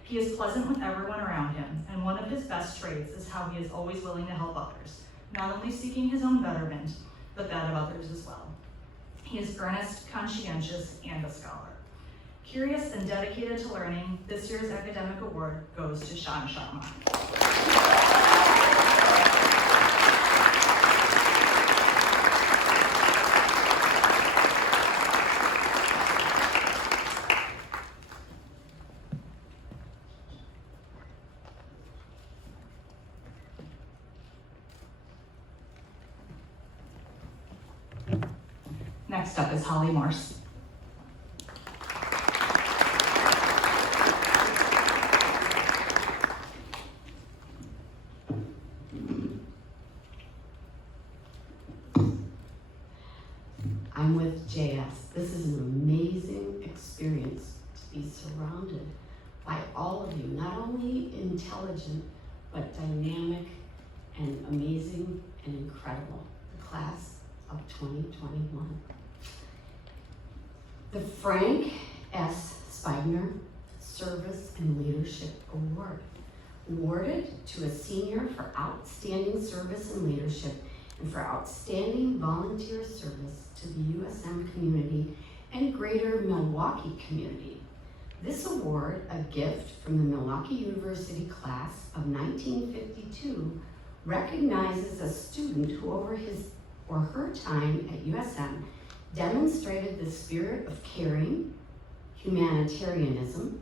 He is pleasant with everyone around him, and one of his best traits is how he is always willing to help others, not only seeking his own betterment, but that of others as well. He is earnest, conscientious, and a scholar. Curious and dedicated to learning, this year's academic award goes to Sean Sharma. Next up is Holly Morse. I'm with JS. This is an amazing experience to be surrounded by all of you, not only intelligent, but dynamic and amazing and incredible. The class of 2021. The Frank S. Spidener Service and Leadership Award, awarded to a senior for outstanding service and leadership and for outstanding volunteer service to the USM community and greater Milwaukee community. This award, a gift from the Milwaukee University class of 1952, recognizes a student who over his or her time at USM demonstrated the spirit of caring, humanitarianism,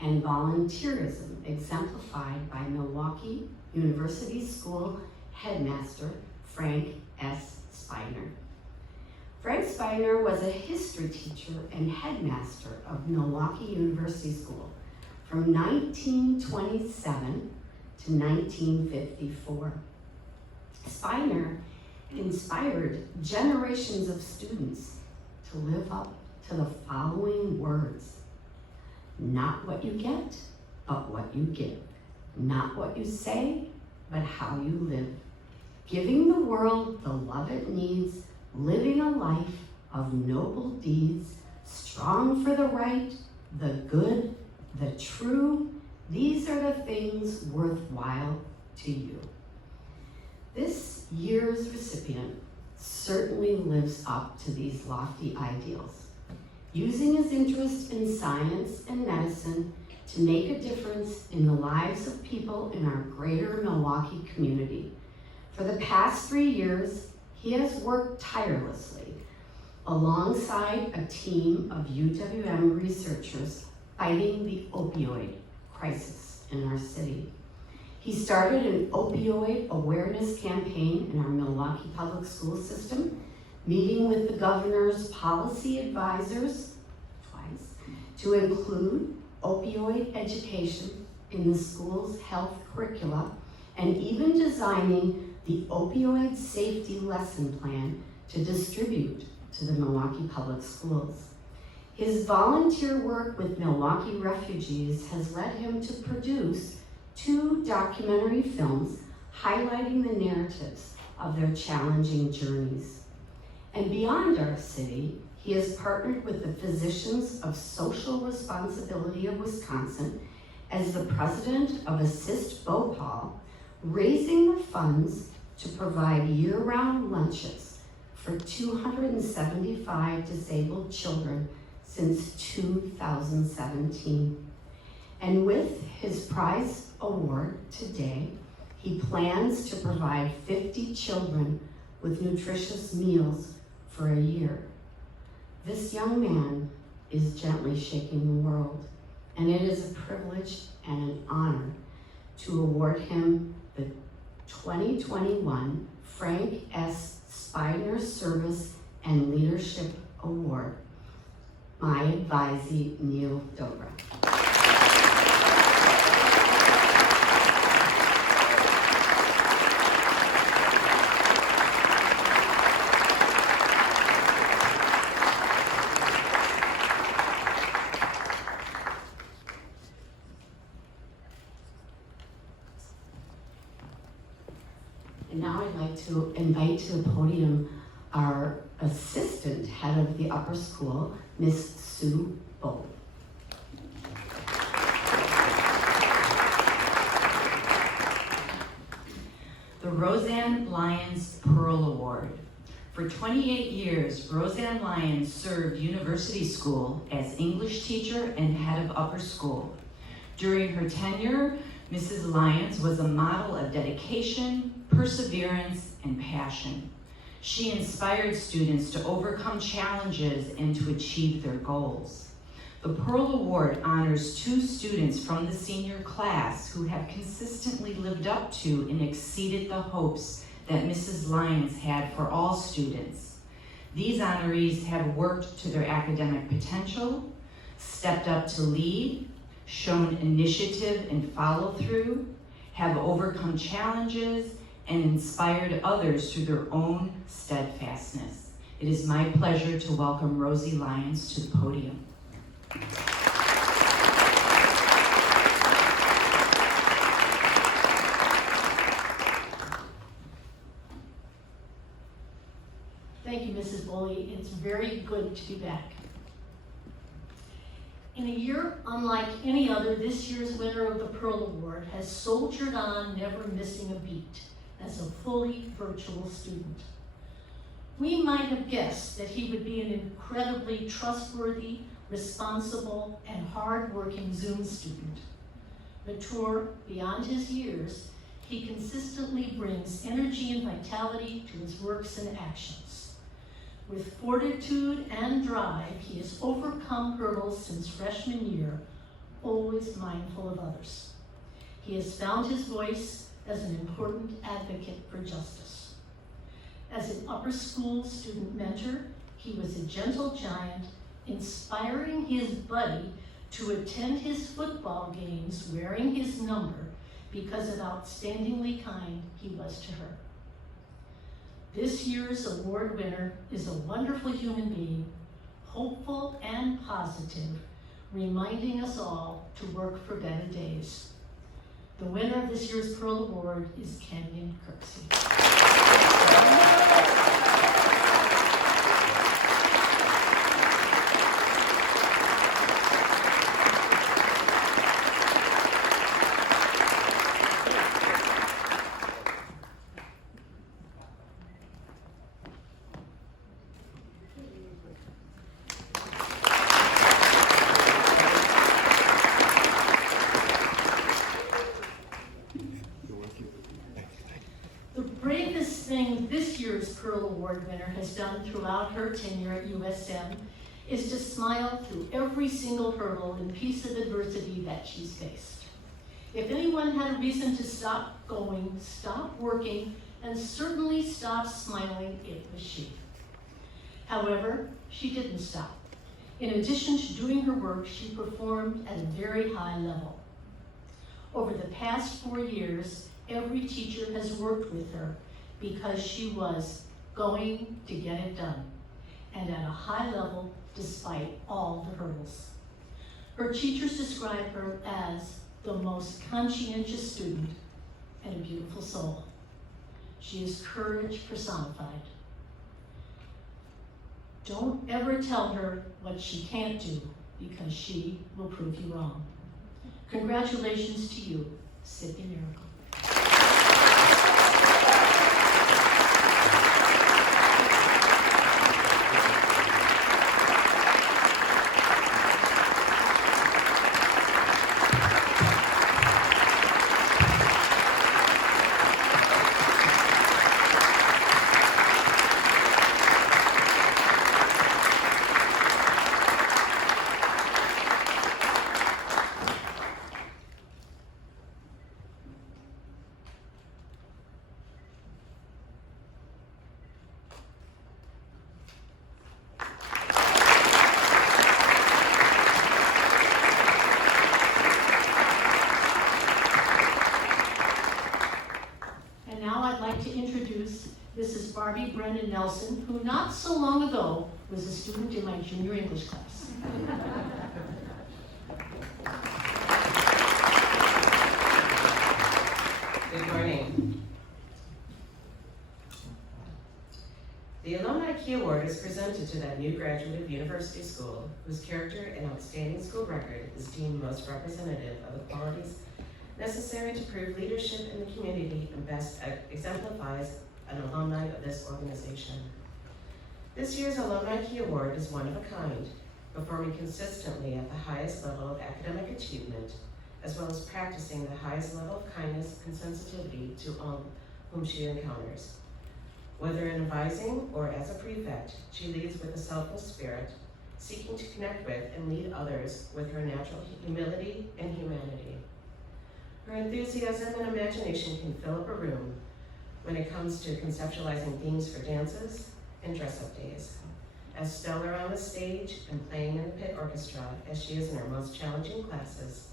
and volunteerism exemplified by Milwaukee University School headmaster Frank S. Spidener. Frank Spidener was a history teacher and headmaster of Milwaukee University School from 1927 to 1954. Spidener inspired generations of students to live up to the following words: not what you get, but what you give. Not what you say, but how you live. giving the world the love it needs, living a life of noble deeds, strong for the right, the good, the true. These are the things worthwhile to you. This year's recipient certainly lives up to these lofty ideals, using his interest in science and medicine to make a difference in the lives of people in our greater Milwaukee community. For the past 3 years, he has worked tirelessly alongside a team of UWM researchers fighting the opioid crisis in our city. He started an opioid awareness campaign in our Milwaukee public school system, meeting with the governor's policy advisors twice to include opioid education in the school's health curricula, and even designing the opioid safety lesson plan to distribute to the Milwaukee public schools. His volunteer work with Milwaukee refugees has led him to produce 2 documentary films highlighting the narratives of their challenging journeys. And beyond our city, he has partnered with the Physicians of Social Responsibility of Wisconsin as the president of Assist Bhopal, raising the funds to provide year-round lunches for 275 disabled children since 2017. And with his prize award today, he plans to provide 50 children with nutritious meals for a year. This young man is gently shaking the world, and it is a privilege and an honor to award him the 2021 Frank S. Spidener Service and Leadership Award. My advisee, Neil Dobra. And now I'd like to invite to the podium our assistant head of the upper school, Miss Sue Bowe. The Roseanne Lyons Pearl Award. For 28 years, Roseanne Lyons served University School as English teacher and head of upper school. During her tenure, Mrs. Lyons was a model of dedication, perseverance, and passion. She inspired students to overcome challenges and to achieve their goals. The Pearl Award honors 2 students from the senior class who have consistently lived up to and exceeded the hopes that Mrs. Lyons had for all students. These honorees have worked to their academic potential, stepped up to lead, shown initiative and follow-through, have overcome challenges, and inspired others through their own steadfastness. It is my pleasure to welcome Rosie Lyons to the podium. Thank you, Mrs. Boley. It's very good to be back. In a year unlike any other, this year's winner of the Pearl Award has soldiered on, never missing a beat, as a fully virtual student. We might have guessed that he would be an incredibly trustworthy, responsible, and hard-working Zoom student. Mature beyond his years, he consistently brings energy and vitality to his works and actions. With fortitude and drive, he has overcome hurdles since freshman year, always mindful of others. He has found his voice as an important advocate for justice. As an upper school student mentor, he was a gentle giant, inspiring his buddy to attend his football games wearing his number because of outstandingly kind he was to her. This year's award winner is a wonderful human being, hopeful and positive, reminding us all to work for better days. The winner of this year's Pearl Award is Kenyon Kirksey. This year's Pearl Award winner has done throughout her tenure at USM is to smile through every single hurdle and piece of adversity that she's faced. If anyone had a reason to stop going, stop working, and certainly stop smiling, it was she. However, she didn't stop. In addition to doing her work, she performed at a very high level. Over the past 4 years, every teacher has worked with her because she was going to get it done, and at a high level despite all the hurdles. Her teachers describe her as the most conscientious student and a beautiful soul. She is courage personified. Don't ever tell her what she can't do, because she will prove you wrong. Congratulations to you, Sippy Miracle. Harvey Brennan Nelson, who not so long ago was a student in my junior English class. Good morning. The Alumni Key Award is presented to that new graduate of university school whose character and outstanding school record is deemed most representative of the qualities necessary to prove leadership in the community and best exemplifies an alumni of this organization. This year's Alumni Key Award is one of a kind, performing consistently at the highest level of academic achievement, as well as practicing the highest level of kindness and sensitivity to all whom she encounters. Whether in advising or as a prefect, she leads with a selfless spirit, seeking to connect with and lead others with her natural humility and humanity. Her enthusiasm and imagination can fill up a room when it comes to conceptualizing themes for dances and dress-up days. As stellar on the stage and playing in the pit orchestra as she is in her most challenging classes,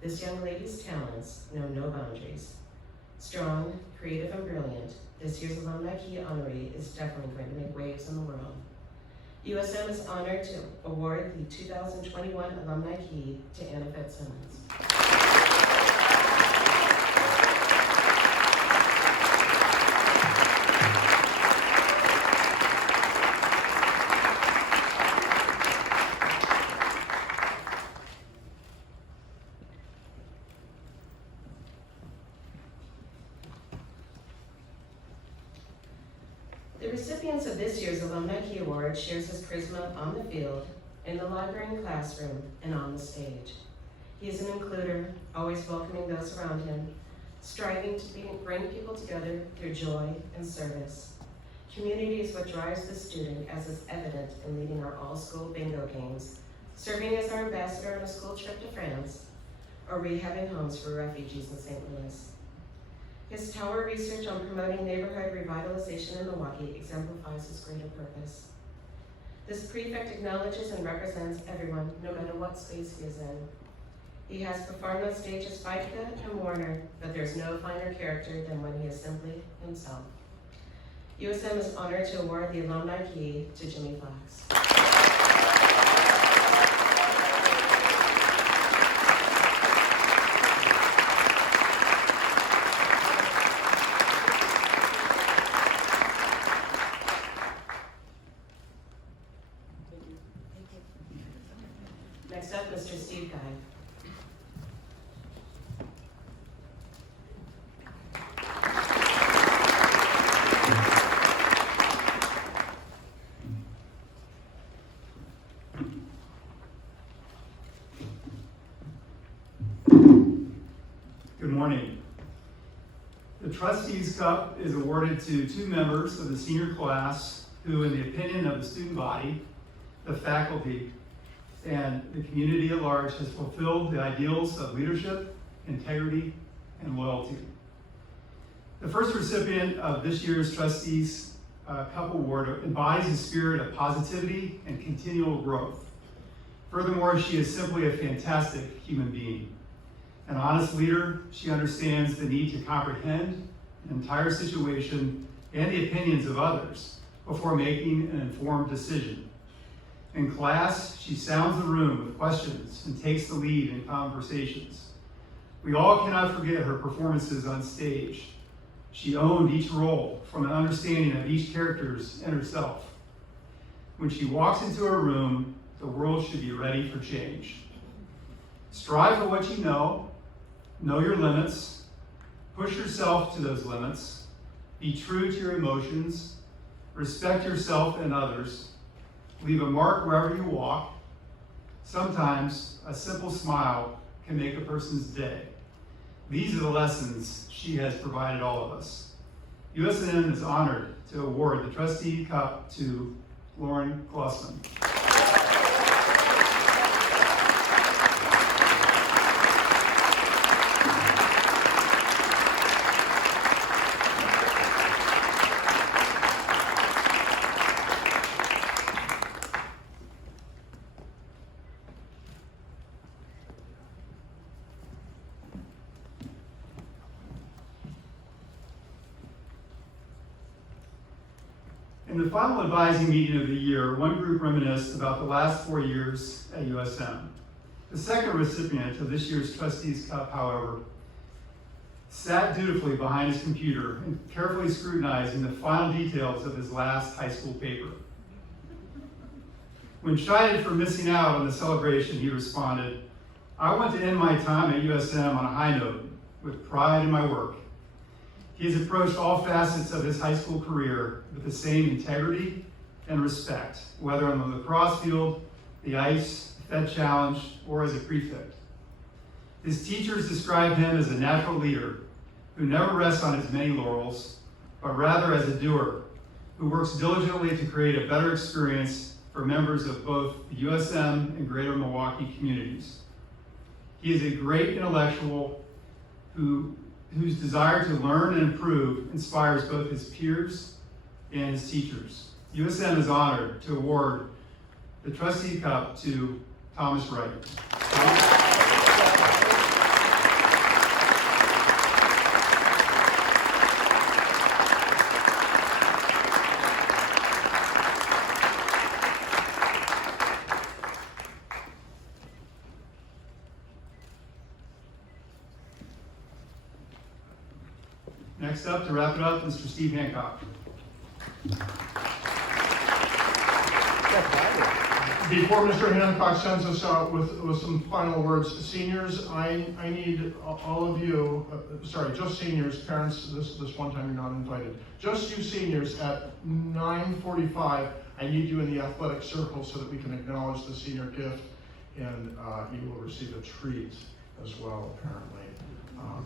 this young lady's talents know no boundaries. Strong, creative, and brilliant, this year's Alumni Key Honorary is definitely going to make waves in the world. USM is honored to award the 2021 Alumni Key to Anna Fitzsimmons. The recipients of this year's Alumni Key Award shares his charisma on the field, in the library and classroom, and on the stage. He is an includer, always welcoming those around him, striving to bring people together through joy and service. Community is what drives the student, as is evident in leading our all-school bingo games, serving as our ambassador on a school trip to France, or rehabbing homes for refugees in St. Louis. His tower research on promoting neighborhood revitalization in Milwaukee exemplifies his greater purpose. This prefect acknowledges and represents everyone, no matter what space he is in. He has performed on stage as Spidener and Warner, but there's no finer character than when he is simply himself. USM is honored to award the Alumni Key to Jimmy Fox. Next up, Mr. Steve Guy. Good morning. The Trustees Cup is awarded to two members of the senior class who, in the opinion of the student body, the faculty, and the community at large, has fulfilled the ideals of leadership, integrity, and loyalty. The first recipient of this year's Trustees Cup Award embodies the spirit of positivity and continual growth. Furthermore, she is simply a fantastic human being. An honest leader, she understands the need to comprehend an entire situation and the opinions of others before making an informed decision. In class, she sounds the room with questions and takes the lead in conversations. We all cannot forget her performances on stage. She owned each role from an understanding of each character's inner self. When she walks into a room, the world should be ready for change. Strive for what you know your limits, push yourself to those limits, be true to your emotions, respect yourself and others, leave a mark wherever you walk. Sometimes a simple smile can make a person's day. These are the lessons she has provided all of us. USM is honored to award the Trustee Cup to Lauren Glossman. In the final advising meeting of the year, one group reminisced about the last 4 years at USM. The second recipient of this year's Trustees Cup, however, sat dutifully behind his computer and carefully scrutinizing the final details of his last high school paper. When chided for missing out on the celebration, he responded, "I want to end my time at USM on a high note, with pride in my work." He has approached all facets of his high school career with the same integrity and respect, whether on the lacrosse field, the ice, the Fed Challenge, or as a prefect. His teachers describe him as a natural leader who never rests on his many laurels, but rather as a doer who works diligently to create a better experience for members of both the USM and greater Milwaukee communities. He is a great intellectual whose desire to learn and improve inspires both his peers and his teachers. USM is honored to award the Trustee Cup to Thomas Wright. Next up, to wrap it up, Mr. Steve Hancock. Before Mr. Hancock sends us out with some final words, seniors, I need all of you, just seniors, parents, this one time you're not invited. Just you seniors at 9:45, I need you in the athletic circle so that we can acknowledge the senior gift, and you will receive a treat as well, apparently.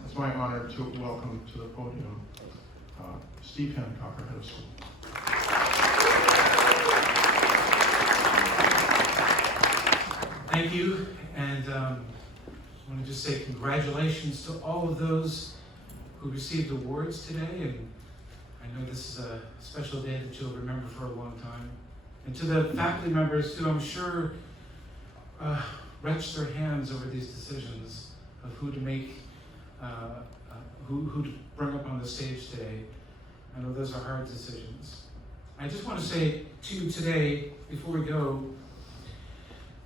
It's my honor to welcome to the podium Steve Hancock, our head of school. Thank you, and I want to just say congratulations to all of those who received awards today, and I know this is a special day that you'll remember for a long time. And to the faculty members who I'm sure wrenched their hands over these decisions of who to make, who to bring up on the stage today. I know those are hard decisions. I just want to say to you today, before we go,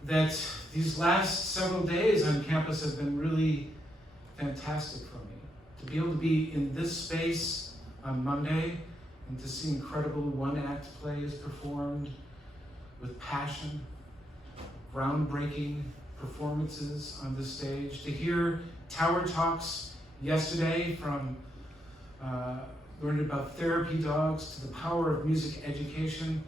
that these last several days on campus have been really fantastic for me. To be able to be in this space on Monday and to see incredible one-act plays performed with passion, groundbreaking performances on this stage, to hear tower talks yesterday from learning about therapy dogs to the power of music education,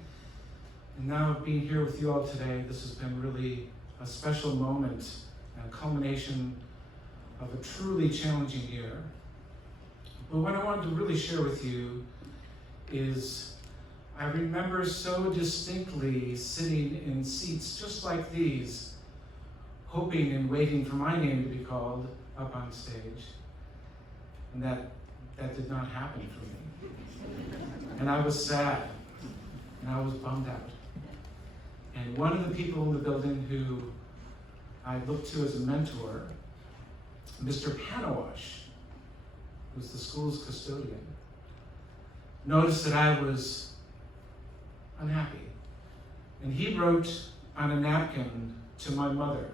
and now being here with you all today. This has been really a special moment, a culmination of a truly challenging year. But what I wanted to really share with you is I remember so distinctly sitting in seats just like these, hoping and waiting for my name to be called up on stage. And that did not happen for me. And I was sad, and I was bummed out. And one of the people in the building who I looked to as a mentor, Mr. Panawash, who's the school's custodian, noticed that I was unhappy. And he wrote on a napkin to my mother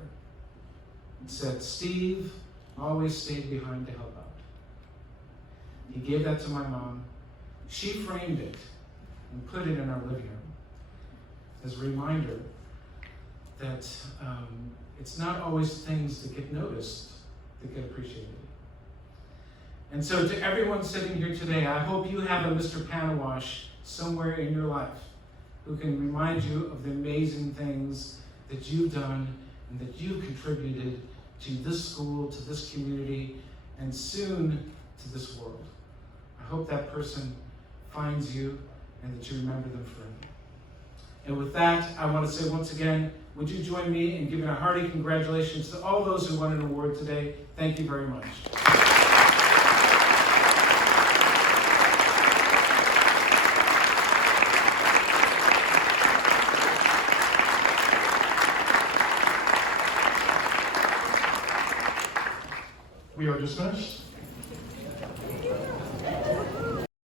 and said, "Steve always stayed behind to help out." He gave that to my mom. She framed it and put it in our living room as a reminder that it's not always things that get noticed that get appreciated. And so to everyone sitting here today, I hope you have a Mr. Panawash somewhere in your life who can remind you of the amazing things that you've done and that you've contributed to this school, to this community, and soon to this world. I hope that person finds you and that you remember them forever. And with that, I want to say once again, would you join me in giving a hearty congratulations to all those who won an award today? Thank you very much.